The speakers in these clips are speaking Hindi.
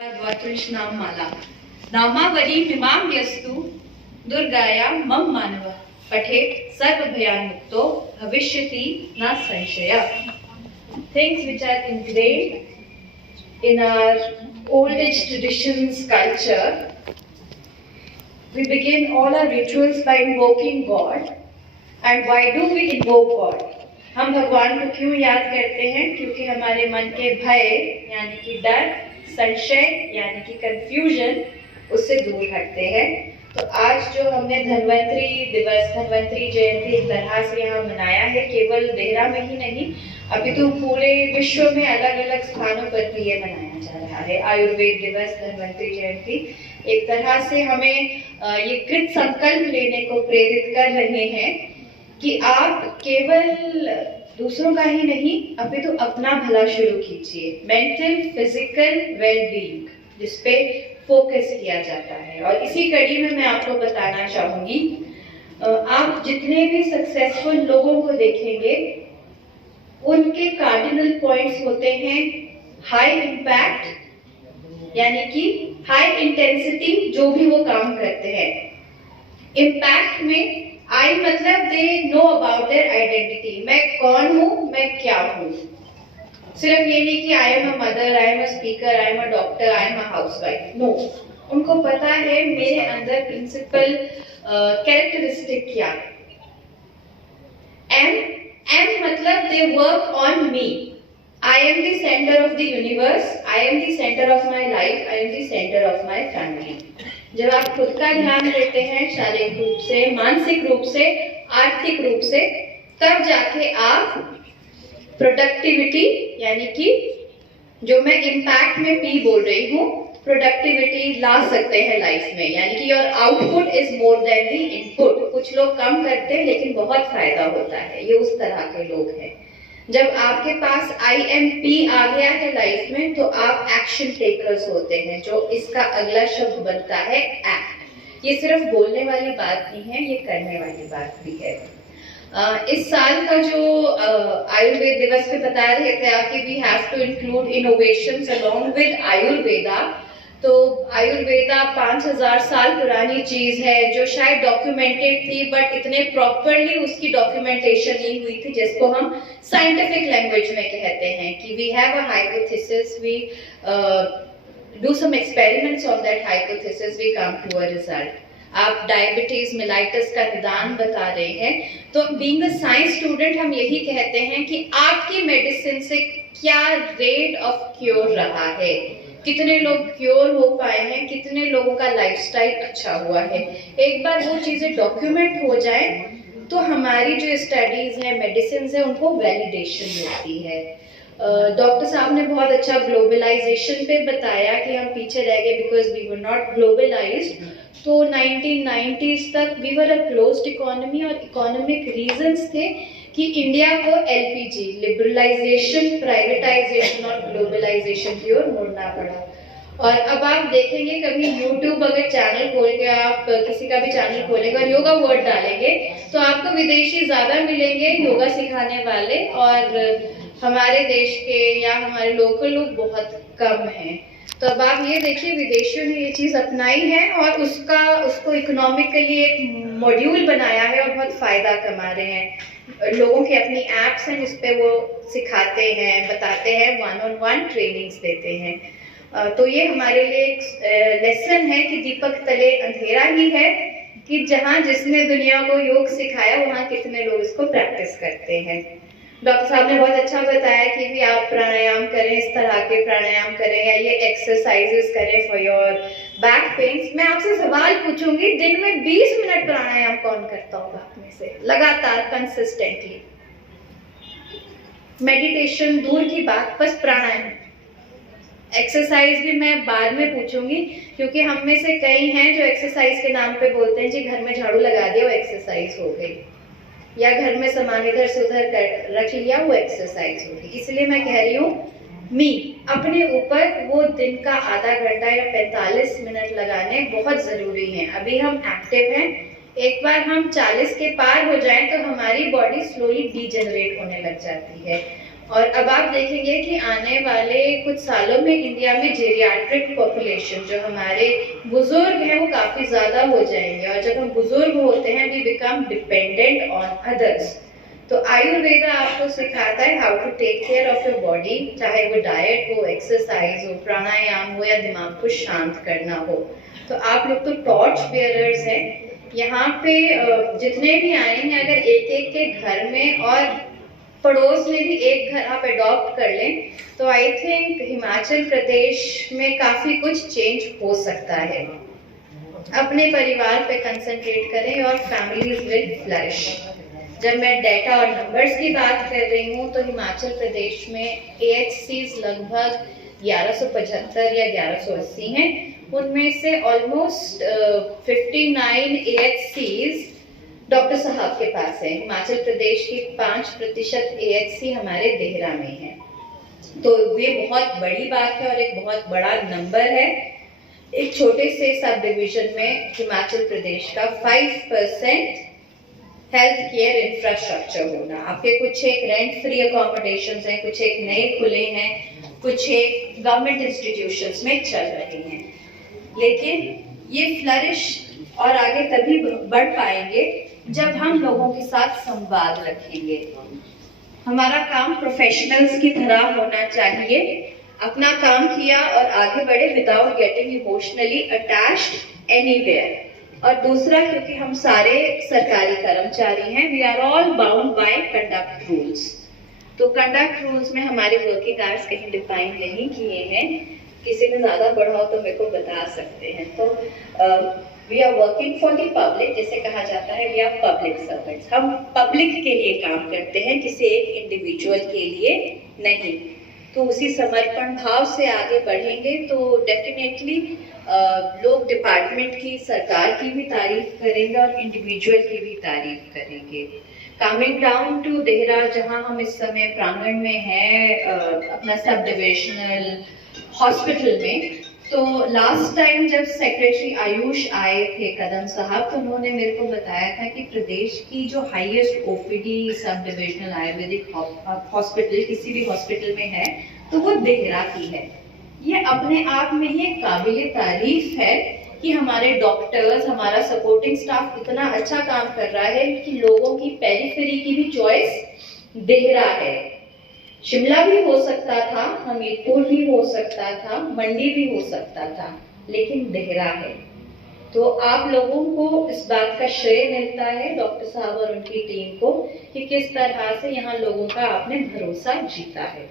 द्वातृष्णामाला नामावली यस्तु दुर्गाया मम मानव पठेत सर्वभयान्मुक्तो भविष्यति न संशय. Things which are ingrained in our old age traditions culture. We begin all our rituals by invoking God. And why do we invoke God? हम भगवान को क्यों याद करते हैं? क्योंकि हमारे मन के भय यानी कि डर, संशय यानी कि कंफ्यूजन उससे दूर हटते हैं. तो आज जो हमने धन्वंतरी दिवस, धन्वंतरी जयंती एक तरह से यहाँ मनाया है, केवल देहरा में ही नहीं, अभी तो पूरे विश्व में अलग अलग स्थानों पर भी ये मनाया जा रहा है. आयुर्वेद दिवस, धन्वंतरी जयंती एक तरह से हमें ये कृत संकल्प लेने को प्रेरित कर रहे हैं कि आप केवल दूसरों का ही नहीं, अभी तो अपना भला शुरू कीजिए. मेंटल फिजिकल वेलबीइंग जिसपे फोकस किया जाता है. और इसी कड़ी में मैं आपको बताना चाहूंगी, आप जितने भी सक्सेसफुल लोगों को देखेंगे उनके कार्डिनल पॉइंट्स होते हैं हाई इम्पैक्ट यानी कि हाई इंटेंसिटी जो भी वो काम करते हैं. इम्पैक्ट में आई मतलब they know about their identity. मैं कौन हूँ, मैं क्या हूँ. सिर्फ ये नहीं कि I am a mother, I am a speaker, I am a doctor, I am a housewife. No, उनको पता है मेरे अंदर प्रिंसिपल कैरेक्टरिस्टिक क्या है. एम मतलब they work on me. I am the centre of the universe, I am the centre of my life, I am the centre of my family. जब आप खुद का ध्यान देते हैं शारीरिक रूप से, मानसिक रूप से, आर्थिक रूप से, तब जाके आप प्रोडक्टिविटी यानी कि जो मैं इम्पैक्ट में पी बोल रही हूँ, प्रोडक्टिविटी ला सकते हैं लाइफ में. यानी कि your output is more than the input. कुछ लोग कम करते हैं लेकिन बहुत फायदा होता है, ये उस तरह के लोग हैं. जब आपके पास IMP आ गया है लाइफ में तो आप एक्शन टेकर्स होते हैं. जो इसका अगला शब्द बनता है एक्ट. ये सिर्फ बोलने वाली बात नहीं है, ये करने वाली बात भी है. इस साल का जो आयुर्वेद दिवस पे बता रहे थे आप कि we have to include innovations along with Ayurveda. तो आयुर्वेदा 5000 साल पुरानी चीज है जो शायद डॉक्यूमेंटेड थी, बट इतने प्रॉपरली उसकी डॉक्यूमेंटेशन नहीं हुई थी जिसको हम साइंटिफिक लैंग्वेज में कहते हैं कि we have a hypothesis, we do some experiments on that hypothesis, we come to a result. आप डायबिटीज मेलाइटिस का निदान बता रहे हैं. तो बीइंग अ साइंस स्टूडेंट हम यही कहते हैं कि आपकी मेडिसिन से क्या रेट ऑफ क्योर रहा है, कितने लोग क्योर हो पाए हैं, कितने लोगों का लाइफस्टाइल अच्छा हुआ है. एक बार वो चीजें डॉक्यूमेंट हो जाए तो हमारी जो स्टडीज है, मेडिसिन है, उनको वैलिडेशन मिलती है. डॉक्टर साहब ने बहुत अच्छा ग्लोबलाइजेशन पे बताया कि हम पीछे रह गए because we were not globalized. तो 1990s तक we were a closed economy और इकोनॉमिक रीजंस थे कि इंडिया को LPG लिबरलाइजेशन, प्राइवेटाइजेशन और ग्लोबलाइजेशन की ओर मुड़ना पड़ा. और अब आप देखेंगे कभी YouTube अगर चैनल खोल के आप किसी का भी चैनल खोलेंगे और योगा वर्ड डालेंगे तो आपको विदेशी ज्यादा मिलेंगे योगा सिखाने वाले, और हमारे देश के या हमारे लोकल लोग बहुत कम हैं. तो अब आप ये देखिए विदेशियों ने ये चीज अपनाई है और उसको इकोनॉमिकली एक मॉड्यूल बनाया है और बहुत फायदा कमा रहे हैं. लोगों के अपनी एप्स हैं जिसपे वो सिखाते हैं, बताते हैं, 1-on-1 ट्रेनिंग्स देते हैं. तो ये हमारे लिए एक लेसन है कि दीपक तले अंधेरा ही है कि जहाँ जिसने दुनिया को योग सिखाया वहाँ कितने लोग इसको प्रैक्टिस करते हैं. डॉक्टर साहब ने बहुत अच्छा बताया कि भी आप प्राणायाम करें, इस तरह के प्राणायाम करें या ये एक्सरसाइजेस करें फॉर योर बैक पेन्स. मैं आपसे सवाल पूछूंगी, दिन में 20 मिनट प्राणायाम कौन करता होगा आप में से लगातार कंसिस्टेंटली? मेडिटेशन दूर की बात, बस प्राणायाम. एक्सरसाइज भी मैं बाद में पूछूंगी क्योंकि हम में से कई हैं जो एक्सरसाइज के नाम पे बोलते हैं जी घर में झाड़ू लगा दिया वो एक्सरसाइज हो गई, या घर में सामान इधर से उधर रख लिया वो एक्सरसाइज होगी. इसलिए मैं कह रही हूँ अपने ऊपर वो दिन का आधा घंटा या 45 मिनट लगाने बहुत जरूरी हैं. अभी हम एक्टिव हैं, एक बार हम 40 के पार हो जाएं तो हमारी बॉडी स्लोली डीजेनरेट होने लग जाती है. और अब आप देखेंगे कि आने वाले कुछ सालों में इंडिया में जेरियाट्रिक पॉपुलेशन, जो हमारे बुजुर्ग हैं, वो काफी ज्यादा हो जाएंगे। और जब हम बुजुर्ग होते हैं, we become dependent on others. तो आयुर्वेदा आपको सिखाता है how to take care of your body, चाहे वो डाइट हो, एक्सरसाइज हो, प्राणायाम हो, या दिमाग को शांत करना हो। तो आप लोग तो टॉर्च बेयरर्स हैं। यहाँ पे जितने भी आएंगे, अगर एक एक के घर में और पड़ोस में भी एक घर आप अडॉप्ट कर लें, तो आई थिंक हिमाचल प्रदेश में काफी कुछ चेंज हो सकता है। अपने परिवार पे कंसंट्रेट करें और फैमिलीज विल फ्लरिश। जब मैं डेटा और नंबर्स की बात कर रही हूँ, तो हिमाचल प्रदेश में AHCs लगभग 1175 या 1180 हैं। उनमें से ऑलमोस्ट 59 AHCs डॉक्टर साहब के पास है। हिमाचल प्रदेश की 5% AHC हमारे देहरा में है। तो ये बहुत बड़ी बात है और एक बहुत बड़ा नंबर है। एक छोटे से सब डिवीजन में हिमाचल प्रदेश का 5% हेल्थ केयर इंफ्रास्ट्रक्चर होना। आपके कुछ एक रेंट फ्री अकोमोडेशंस हैं, कुछ एक नए खुले हैं, कुछ एक गवर्नमेंट इंस्टीट्यूशंस में चल रहे हैं। लेकिन ये फ्लरिश और आगे तभी बढ़ पाएंगे जब हम लोगों के साथ संवाद रखेंगे। हमारा काम प्रोफेशनल्स की तरह होना चाहिए। अपना काम किया और आगे बढ़े without getting emotionally attached anywhere. और दूसरा, क्योंकि हम सारे सरकारी कर्मचारी हैं, we are all bound by conduct rules. तो कंडक्ट रूल्स में हमारे वर्किंग आवर्स कहीं डिफाइन नहीं किए हैं। किसी ने ज्यादा पढ़ा हो तो मेरे को बता सकते हैं। तो we are working for the public, जैसे कहा जाता है वी आर पब्लिक सर्वेंट्स। हम पब्लिक के लिए काम करते हैं, किसी एक इंडिविजुअल के लिए नहीं। तो उसी समर्पण भाव से आगे बढ़ेंगे तो डेफिनेटली लोग डिपार्टमेंट की, सरकार की भी तारीफ करेंगे और इंडिविजुअल की भी तारीफ करेंगे। कमिंग डाउन टू देहरा, जहां हम इस समय प्रांगण में हैं अपना सब डिविजनल हॉस्पिटल में, तो लास्ट टाइम जब सेक्रेटरी आयुष आए थे कदम साहब, तो उन्होंने मेरे को बताया था कि प्रदेश की जो highest OPD sub divisional Ayurvedic hospital किसी भी हॉस्पिटल में है, तो वो देहरा की है। ये अपने आप में ही एक काबिले तारीफ है कि हमारे डॉक्टर्स, हमारा सपोर्टिंग स्टाफ इतना अच्छा काम कर रहा है कि लोगों की पेरिफेरी की भी चॉइस देहरा है। शिमला भी हो सकता था, हमीरपुर भी हो सकता था, मंडी भी हो सकता था, लेकिन देहरा है। तो आप लोगों को इस बात का श्रेय मिलता है, डॉक्टर साहब और उनकी टीम को, कि किस तरह से यहाँ लोगों का आपने भरोसा जीता है।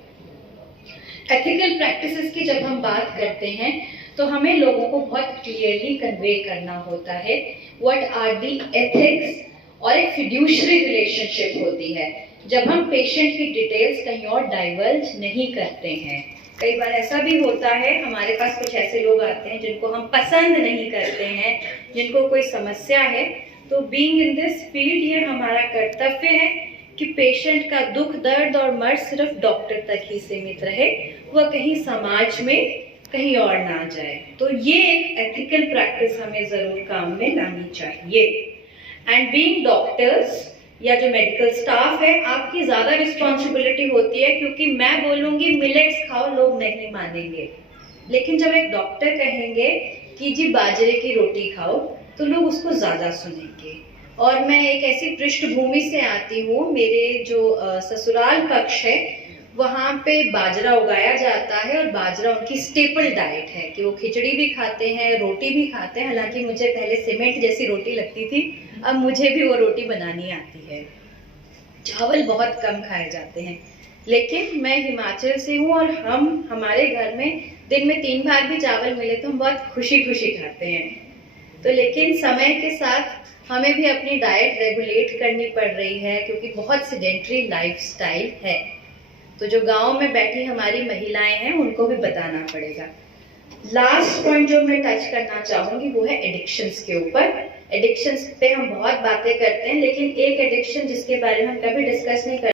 एथिकल प्रैक्टिसेस की जब हम बात करते हैं, तो हमें लोगों को बहुत क्लियरली कन्वे करना होता है व्हाट आर दी एथिक्स, और एक फिड्यूशरी रिलेशनशिप होती है जब हम पेशेंट की डिटेल्स कहीं और डाइवर्ज नहीं करते हैं। कई बार ऐसा भी होता है, हमारे पास कुछ ऐसे लोग आते हैं जिनको हम पसंद नहीं करते हैं, जिनको कोई समस्या है। तो बीइंग इन दिस फील्ड, ये हमारा कर्तव्य है कि पेशेंट का दुख, दर्द और मर्ज सिर्फ डॉक्टर तक ही सीमित रहे, वह कहीं समाज में कहीं और ना जाए। तो ये एक एथिकल प्रैक्टिस हमें जरूर काम में लानी चाहिए। एंड बीइंग डॉक्टर्स या जो मेडिकल स्टाफ है, आपकी ज्यादा रिस्पॉन्सिबिलिटी होती है, क्योंकि मैं बोलूंगी मिलेट्स खाओ, लोग नहीं मानेंगे। लेकिन जब एक डॉक्टर कहेंगे कि जी बाजरे की रोटी खाओ, तो लोग उसको ज्यादा सुनेंगे। और मैं एक ऐसी पृष्ठभूमि से आती हूँ, मेरे जो ससुराल पक्ष है, वहाँ पे बाजरा उगाया जाता है और बाजरा उनकी स्टेपल डाइट है कि वो खिचड़ी भी खाते हैं, रोटी भी खाते हैं। हालांकि मुझे पहले सीमेंट जैसी रोटी लगती थी, अब मुझे भी वो रोटी बनानी आती है। चावल बहुत कम खाए जाते हैं, लेकिन मैं हिमाचल से हूँ और हमारे घर में दिन में 3 बार भी चावल मिले तो हम बहुत खुशी खुशी खाते हैं। तो लेकिन समय के साथ हमें भी अपनी डाइट रेगुलेट करनी पड़ रही है, क्योंकि बहुत सेडेंटरी लाइफस्टाइल है। तो जो गांव में बैठी हमारी महिलाएं हैं, उनको भी बताना पड़ेगा। लास्ट पॉइंट जो मैं टच करना चाहूंगी वो है एडिक्शंस के ऊपर। एडिक्शंस पे हम बहुत बातें करते हैं, लेकिन एक एडिक्शन जिसके बारे में हम कभी डिस्कस नहीं करते